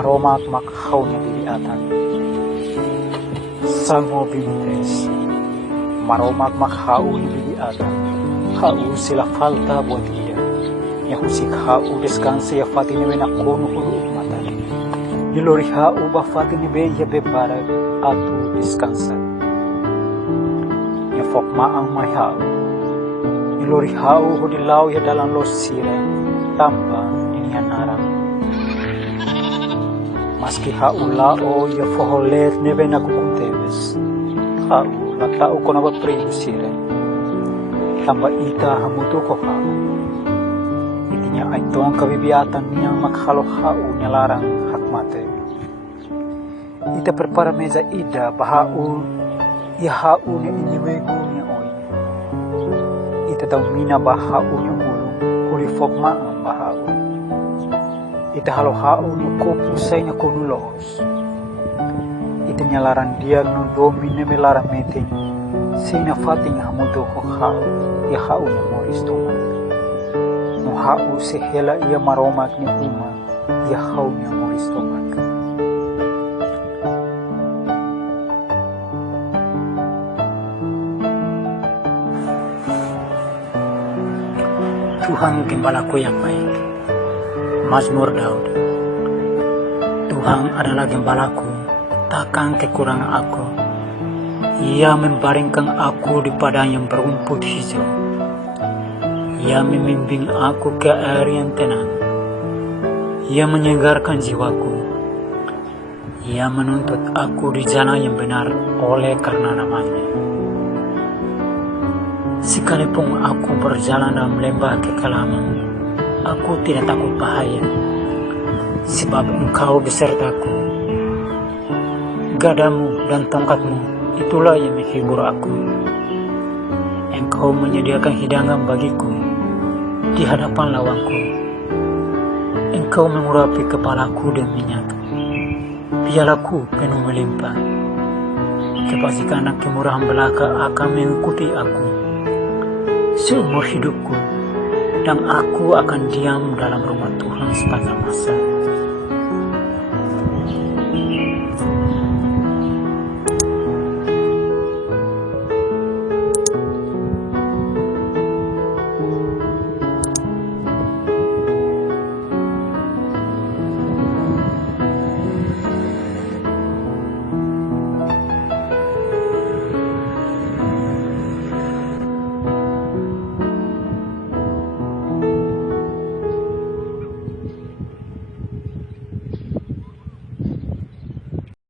maromak makhaunya diliatan. Salmo bimites, maromak makhau diliatan. Hau sila falta buat ida. Yahusik hau deskansi ya fatini wena kono hulu umatan. Yilori hau ba fatini be ya bebarak atu deskansa. Ya fok maang mai hau. Yilori hau hudilau ya dalam los sira tambah inian narang. Maski hau lao ya foholet nebe na kukuntebes. Hau latau kona ba pribu sira. Tambah ita hamutu ko hau. Itinya ay tong kabibiatan niyang makhalo hau niya larang hakmate. Ita prepara meza ida bahau ya hau niya iniwego niya oy. Ita daw mina bahau niya ulong kuri fogma ang bahau. Ita halo hau niya kopusay na kunulos. Ita niya larang diag no domine me larang meting. Sina fating hamutu ko hau. Ya hau niya moris toman. No hau se hela ia maromak ni uma. Ya hau niya moris toman. Tuhan gembalaku yang baik. Mazmur Daud. Tuhan adalah gembalaku, takkan kekurangan aku. Ia membaringkan aku di padang yang berumput hijau. Ia membimbing aku ke air yang tenang. Ia menyegarkan jiwaku. Ia menuntut aku di jalan yang benar oleh karena namanya. Sekalipun aku berjalan dalam lembah kekelaman, aku tidak takut bahaya, sebab Engkau besertaku. Gadamu dan tongkatmu, itulah yang menghibur aku. Engkau menyediakan hidangan bagiku di hadapan lawanku. Engkau mengurapi kepalaku dengan minyak. Pialaku penuh melimpah. Kebajikan dan kemurahan belaka akan mengikuti aku seumur hidupku, dan aku akan diam dalam rumah Tuhan sepanjang masa.